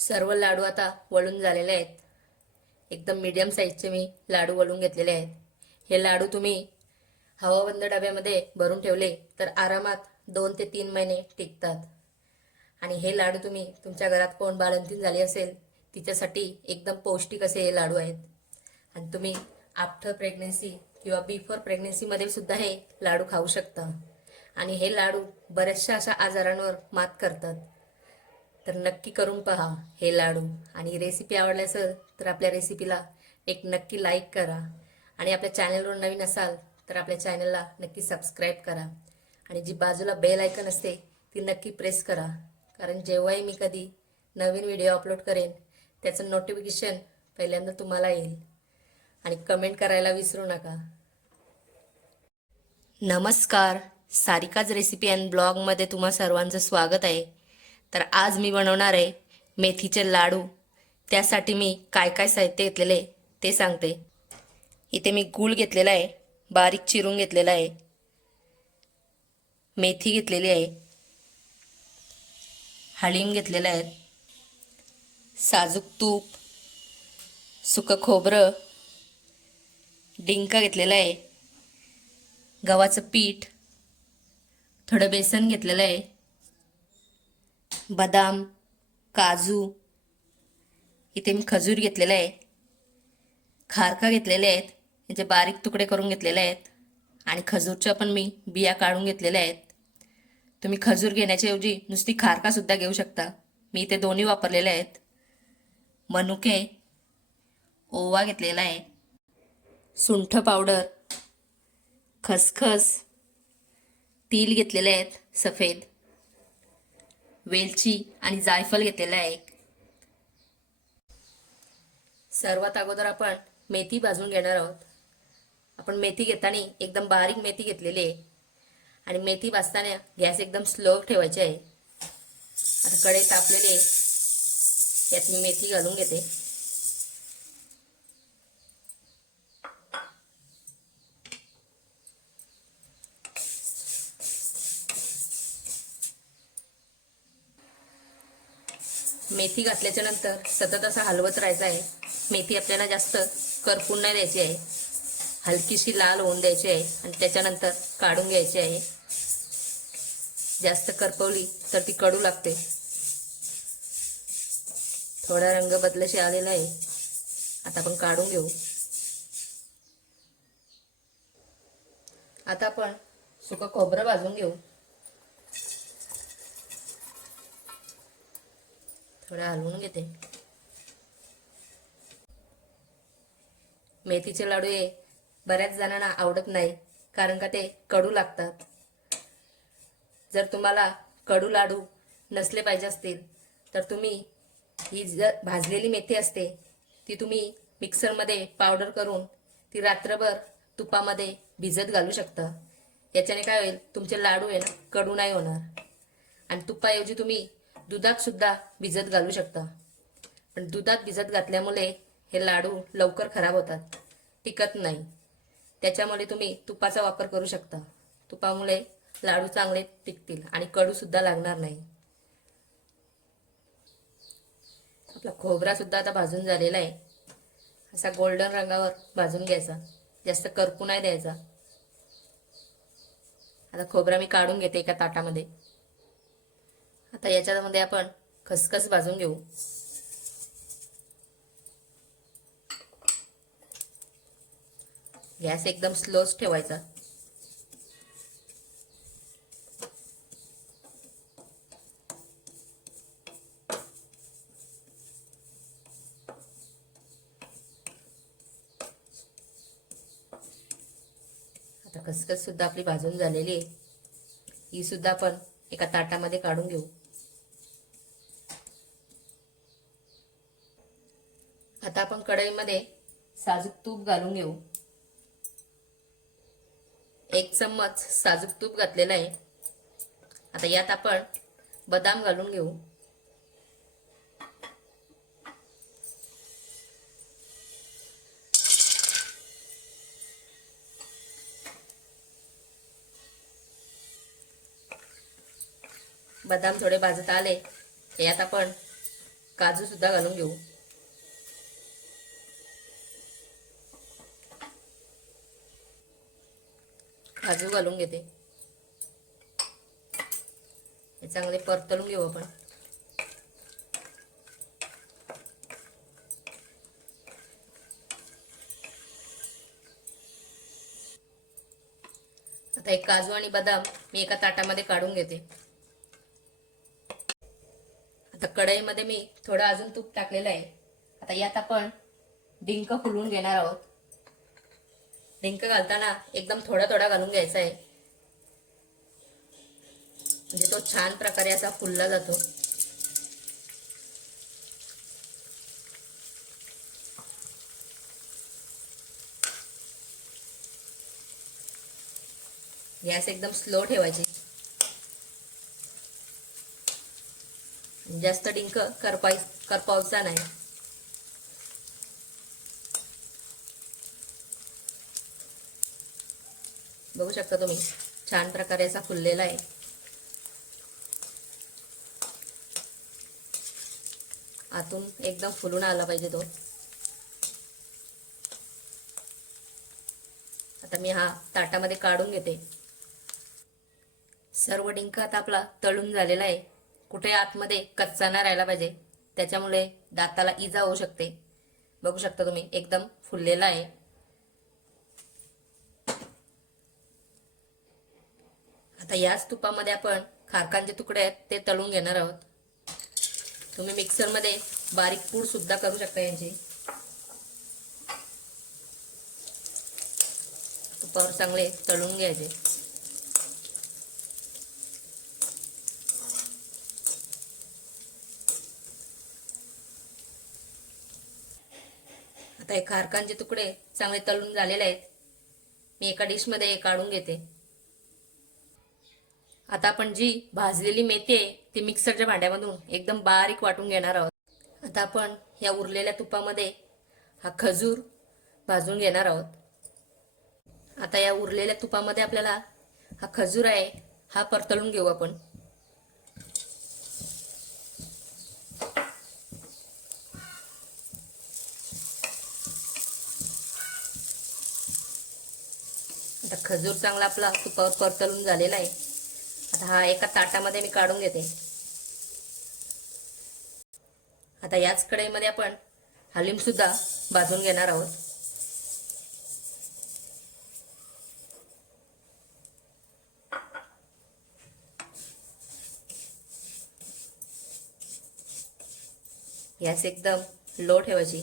सर्व लाडू आता वळून झालेले आहेत. एकदम मीडियम साईजचे मी लाडू वळून घेतलेले आहेत. हे लाडू तुम्ही हवाबंद डब्यामध्ये भरून ठेवले तर आरामात दोन ते तीन महिने टिकतात. आणि हे लाडू तुम्ही तुमच्या घरात कोण बाळंतीन झाली असेल तिच्यासाठी एकदम पौष्टिक असे हे लाडू आहेत. आणि तुम्ही आफ्टर प्रेग्नेन्सी किंवा बिफोर प्रेग्नेन्सीमध्ये सुद्धा हे लाडू खाऊ शकता. आणि हे लाडू बऱ्याचशा अशा आजारांवर मात करतात. तर नक्की करून पहा हे लाडू. आणि रेसिपी आवडली असेल तर आपल्या रेसिपीला एक नक्की लाईक करा. आणि आपल्या चॅनलवर नवीन असाल तर आपल्या चॅनलला नक्की सबस्क्राईब करा. आणि जी बाजूला बेल आयकन असते ती नक्की प्रेस करा. कारण जेव्हाही मी कधी नवीन व्हिडिओ अपलोड करेन त्याचं नोटिफिकेशन पहिल्यांदा तुम्हाला येईल. आणि कमेंट करायला विसरू नका. नमस्कार. सारिकाज रेसिपी अँड ब्लॉगमध्ये तुम्हा सर्वांचं स्वागत आहे. तर आज मी बनवणार आहे मेथीचे लाडू. त्यासाठी मी काय काय साहित्य घेतलेले ते सांगते. इथे मी गूळ घेतलेला आहे बारीक चिरून घेतलेला आहे. मेथी घेतलेली आहे. हळीम घेतलेलं आहे. साजूक तूप सुकं खोबरं डिंका घेतलेला आहे. गव्हाचं पीठ थोडं बेसन घेतलेलं आहे. बदाम काजू इथे मी खजूर घेतलेला आहे. खारका घेतलेले आहेत. याचे बारीक तुकडे करून घेतलेले आहेत. आणि खजूरच्या पण मी बिया काढून घेतलेल्या आहेत. तुम्ही खजूर घेण्याच्या ऐवजी नुसती खारखासुद्धा घेऊ शकता. मी इथे दोन्ही वापरलेले आहेत. मनुके ओवा घेतलेला आहे. सुंठ पावडर खसखस तील घेतलेले आहेत. सफेद. वेलची आणि जायफळ घेतलेलं आहे सर्वात अगोदर आपण मेथी भाजून घेणार आहोत. आपण मेथी घेताना एकदम बारीक मेथी घेतलेली आहे. आणि मेथी भाजताना गॅस एकदम स्लो ठेवायची आहे. आता कढई तापलेली यात मी मेथी घालून घेते. मेथी घातल्याच्या नंतर सतत असं हलवत राहायचं आहे. मेथी आपल्याला जास्त करपून नाही द्यायची आहे. हलकीशी लाल होऊन द्यायची आहे आणि त्याच्यानंतर काढून घ्यायची आहे. जास्त करपवली तर ती कडू लागते. थोडा रंग बदलशी आलेला आहे. आता आपण काढून घेऊ. आता आपण सुकं खोबरं भाजून घेऊ. थोडं हलवून घेते. मेथीचे लाडू हे बऱ्याच जणांना आवडत नाही कारण का ते कडू लागतात. जर तुम्हाला कडू लाडू नसले पाहिजे असतील तर तुम्ही ही जर भाजलेली मेथी असते ती तुम्ही मिक्सरमध्ये पावडर करून ती रात्रभर तुपामध्ये भिजत घालू शकता. याच्याने काय होईल तुमचे लाडू आहे ना कडू नाही होणार. आणि तुपाऐवजी तुम्ही दुधात सुद्धा भिजत घालू शकता. पण दुधात भिजत घातल्यामुळे हे लाडू लवकर खराब होतात. टिकत नाही. त्याच्यामुळे तुम्ही तुपाचा वापर करू शकता. तुपामुळे लाडू चांगले टिकतील आणि कडूसुद्धा लागणार नाही. आपला खोबरासुद्धा आता भाजून झालेला आहे. असा गोल्डन रंगावर भाजून घ्यायचा. जास्त करपू नाही द्यायचा. आता खोबरा मी काढून घेते एका ताटामध्ये. आता याच्यामध्ये आपण खसखस भाजून घेऊ. गॅस एकदम स्लोच ठेवायचा. आता खसखस सुद्धा आपली भाजून झालेली आहे. ही सुद्धा आपण एका ताटामध्ये काढून घेऊ. आता आपण कढईमध्ये साजूक तूप घालून घेऊ. एक चम्मच साजूक तूप घातलेलं आहे. आता यात आपण बदाम घालून घेऊ. बदाम थोडे भाजत आले यात आपण काजू सुद्धा घालून घेऊ. काजू घालून घेते. हे चांगले परतळून घेऊ आपण. आता एक काजू आणि बदाम मी एका ताटामध्ये काढून घेते. आता कढईमध्ये मी थोडं अजून तूप टाकलेलं आहे. आता यात आपण डिंक फुलवून घेणार आहोत. डिंक घालताना एकदम थोडा थोडा घालून घ्यायचा आहे. म्हणजे तो छान प्रकारे असा फुलला जातो. गॅस एकदम स्लो ठेवायची. जास्त डिंक करपाय करपावचा नाही. बघू शकता तुम्ही. छान प्रकारे असा फुललेला आहे. आतून एकदम फुलून आला पाहिजे तो. आता मी हा ताटामध्ये काढून घेते. सर्व डिंक आता आपला तळून झालेला आहे. कुठे आतमध्ये कच्चा ना राहायला पाहिजे. त्याच्यामुळे दाताला इजा होऊ शकते. बघू शकता तुम्ही एकदम फुललेला आहे. आता याच तुपामध्ये आपण खारकांचे तुकडे आहेत ते तळून घेणार आहोत. तुम्ही मिक्सरमध्ये बारीक पूड सुद्धा करू शकता यांची. तुपावर चांगले तळून घ्यायचे. आता हे खारकांचे तुकडे चांगले तळून झालेले आहेत मी एका डिशमध्ये काढून घेते. आता आपण जी भाजलेली मेथी आहे ती मिक्सरच्या भांड्यामधून एकदम बारीक वाटून घेणार आहोत. आता आपण या उरलेल्या तुपामध्ये हा खजूर भाजून घेणार आहोत. आता या उरलेल्या तुपामध्ये आपल्याला हा खजूर आहे हा परतळून घेऊ आपण. आता खजूर चांगला आपला तुपावर परतळून झालेला आहे. आता हा एका ताटामध्ये मी काढून घेते. आता याच कढईमध्ये आपण हलीम सुद्धा भाजून घेणार आहोत. यास एकदम लो ठेवायची.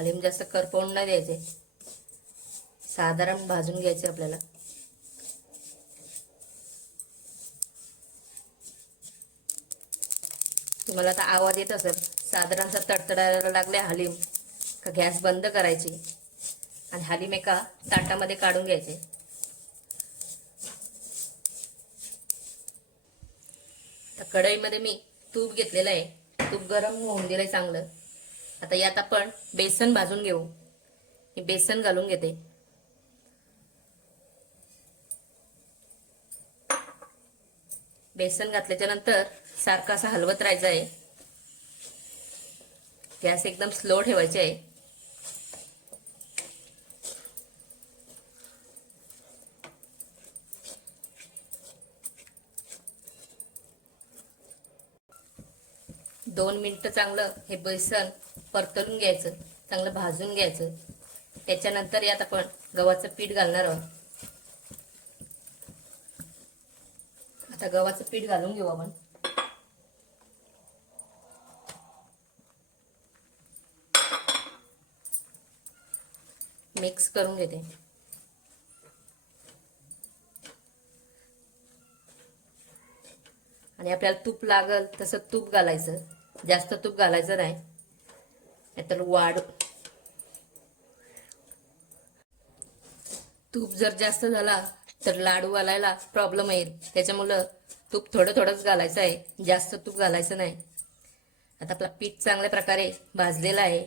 हलीम जास्त करपवून नाही द्यायचे. साधारण भाजून घ्यायचे आपल्याला. तुम्हाला आता आवाज येत असेल साधारणचा तडतडायला लागले हलीम का गॅस बंद करायची? आणि हलीम एका ताटामध्ये काढून घ्यायचे. तर कढईमध्ये मी तूप घेतलेलं आहे. तूप गरम होऊन दिलंय चांगलं. आता यात आपण बेसन भाजून घेऊ. मी बेसन घालून घेते. बेसन घातल्याच्या नंतर सारखा असा हलवत राहायचं आहे. गॅस एकदम स्लो ठेवायचे आहे. दोन मिनिटं चांगलं हे बेसन परतलून घ्यायचं चांगलं भाजून घ्यायचं. त्याच्यानंतर यात आपण गव्हाचं पीठ घालणार आहोत. आता गव्हाचं पीठ घालून घेऊ आपण. मिक्स करून घेते. आणि आपल्याला तूप लागल तसं तूप घालायचं. जास्त तूप घालायचं नाही. नाहीतर वाढ. तूप जर जास्त झाला तर लाडू घालायला प्रॉब्लेम येईल. त्याच्यामुळं तूप थोडं थोडंच घालायचं आहे. जास्त तूप घालायचं नाही. आता आपला पीठ चांगल्या प्रकारे भाजलेला आहे.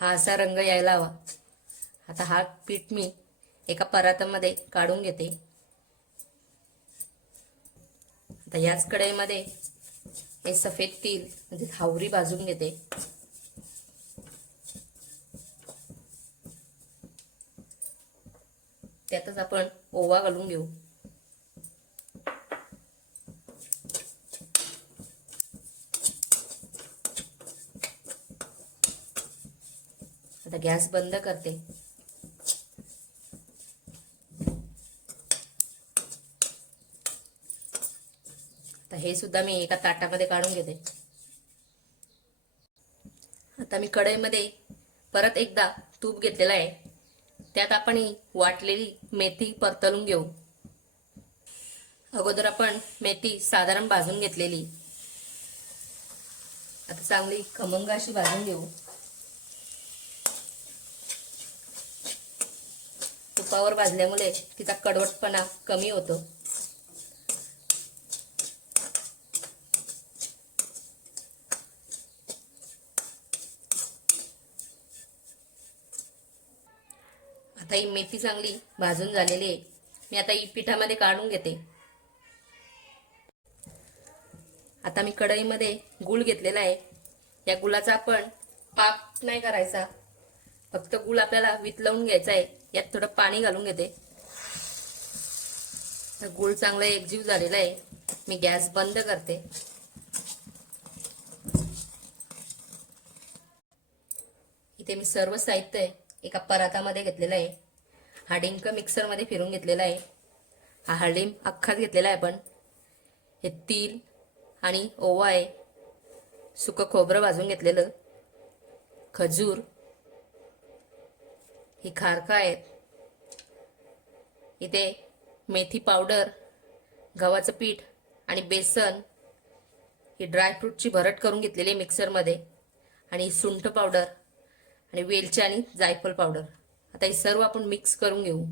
हा असा रंग यायला हवा. आता हा पीठ मी एका परातामध्ये काढून घेते. आता याच कढईमध्ये हे सफेद तील म्हणजे हावरी भाजून घेते. त्यातच आपण ओवा घालून घेऊ. आता गॅस बंद करते. आता हे सुद्धा मी एका ताटामध्ये काढून घेते. आता मी कढईमध्ये परत एकदा तूप घेतलेला आहे. त्यात आपण ही वाटलेली मेथी परतलून घेऊ. अगोदर आपण मेथी साधारण भाजून घेतलेली. आता चांगली खमंग अशी भाजून घेऊ. तुपावर भाजल्यामुळे तिचा कडवटपणा कमी होतो. आता ही मेथी चांगली भाजून झालेली आहे. मी आता ही पिठामध्ये काढून घेते. आता मी कढईमध्ये गुळ घेतलेला आहे. या गुळाचा आपण पाक नाही करायचा. फक्त गुळ आपल्याला वितलवून घ्यायचा आहे. यात थोडं पाणी घालून घेते. तर गुळ चांगला एकजीव झालेला आहे. मी गॅस बंद करते. इथे मी सर्व साहित्य आहे. एका परातामध्ये घेतलेला आहे. हा डिंक मिक्सरमध्ये फिरून घेतलेला आहे. हा हळीम अख्खाच घेतलेला आहे आपण. हे तीळ आणि ओवा आहे. सुकं खोबरं भाजून घेतलेलं. खजूर. ही खारका आहेत. इथे मेथी पावडर गव्हाचं पीठ आणि बेसन. ही ड्रायफ्रूटची भरट करून घेतलेली आहे मिक्सरमध्ये. आणि सुंठ पावडर. आणि वेलची आणि जायफळ पावडर. आता हे सर्व आपण मिक्स करून घेऊ.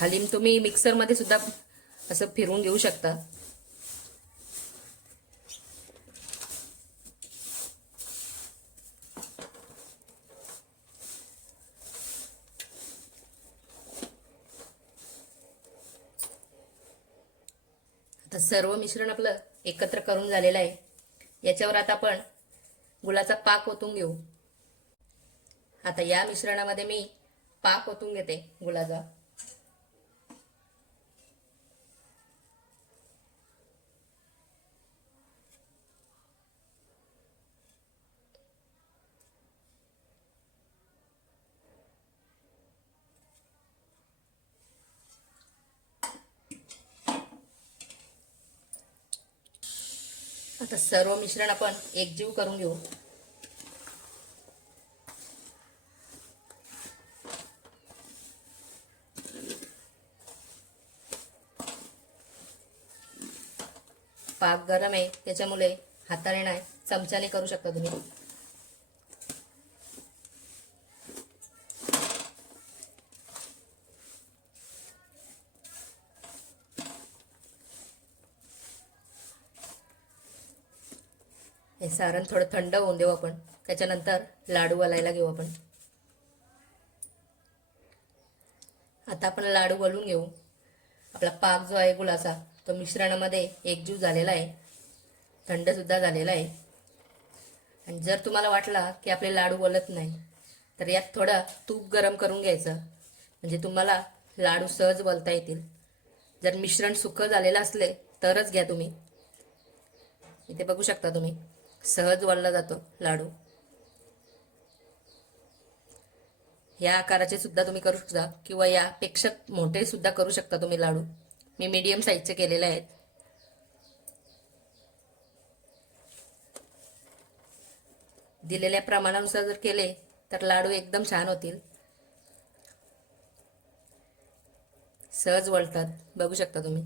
हलीम तुम्ही मिक्सरमध्ये सुद्धा असं फिरवून घेऊ शकता. आता सर्व मिश्रण आपलं एकत्र करून झालेलं आहे. याच्यावर आता आपण गुळाचा पाक ओतून घेऊ. आता या मिश्रणामध्ये मी पाक ओतून घेते गुळाचा. आता सर्व मिश्रण आपण एकजीव करून घेऊ. पाक गरम आहे त्याच्यामुळे हाताने नाही चमच्याने करू शकता तुम्ही. हे सारण थोडं थंड होऊन देऊ आपण. त्याच्यानंतर लाडू वलायला घेऊ आपण. आता आपण लाडू वलून घेऊ. आपला पाक जो आहे गुलाचा तो मिश्रणामध्ये एकजीव झालेला आहे. थंडसुद्धा झालेला आहे. आणि जर तुम्हाला वाटला की आपले लाडू वलत नाही तर यात थोडं तूप गरम करून घ्यायचं. म्हणजे तुम्हाला लाडू सहज वलता येतील. जर मिश्रण सुकं झालेलं असले तरच घ्या तुम्ही. इथे बघू शकता तुम्ही. सहज वळला जातो लाडू. या आकाराचे सुद्धा तुम्ही करू शकता किंवा यापेक्षा मोठे सुद्धा करू शकता तुम्ही लाडू. मी मीडियम साईजचे केलेले आहेत. दिलेल्या प्रमाणानुसार जर केले तर लाडू एकदम छान होतील. सहज वळतात बघू शकता तुम्ही.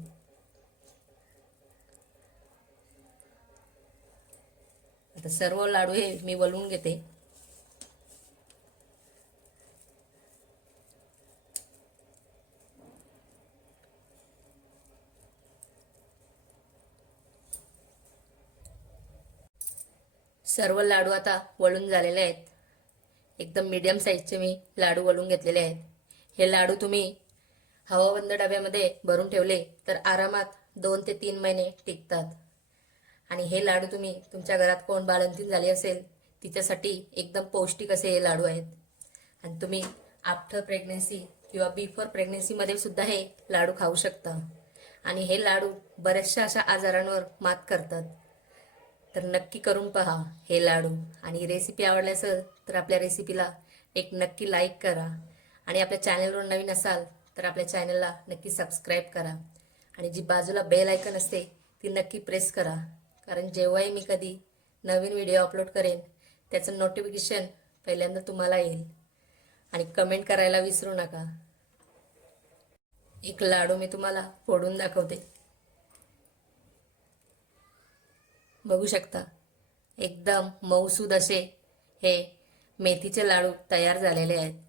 आता सर्व लाडू हे मी वलवून घेते. सर्व लाडू आता वळून झालेले आहेत. एकदम मीडियम साईजचे मी लाडू वळून घेतलेले आहेत. हे लाडू तुम्ही हवाबंद डब्यामध्ये भरून ठेवले तर आरामात दोन ते तीन महिने टिकतात. आणि हे लाडू तुम्ही तुमच्या घरात कोण बाळंतीण झाली असेल तिच्यासाठी एकदम पौष्टिक असे हे लाडू आहेत. आणि तुम्ही आफ्टर प्रेग्नेन्सी किंवा बिफोर प्रेग्नेन्सीमध्ये सुद्धा हे लाडू खाऊ शकता. आणि हे लाडू बऱ्याचशा अशा आजारांवर मात करतात. तर नक्की करून पहा हे लाडू. आणि रेसिपी आवडली असेल तर आपल्या रेसिपीला एक नक्की लाईक करा. आणि आपल्या चॅनलवर नवीन असाल तर आपल्या चॅनलला नक्की सबस्क्राईब करा. आणि जी बाजूला बेल आयकन असते ती नक्की प्रेस करा. कारण जेव्हाही मी कधी नवीन व्हिडिओ अपलोड करेन त्याचं नोटिफिकेशन पहिल्यांदा तुम्हाला येईल. आणि कमेंट करायला विसरू नका. एक लाडू मी तुम्हाला फोडून दाखवते. बघू शकता एकदम मऊसूद असे हे मेथीचे लाडू तयार झालेले आहेत.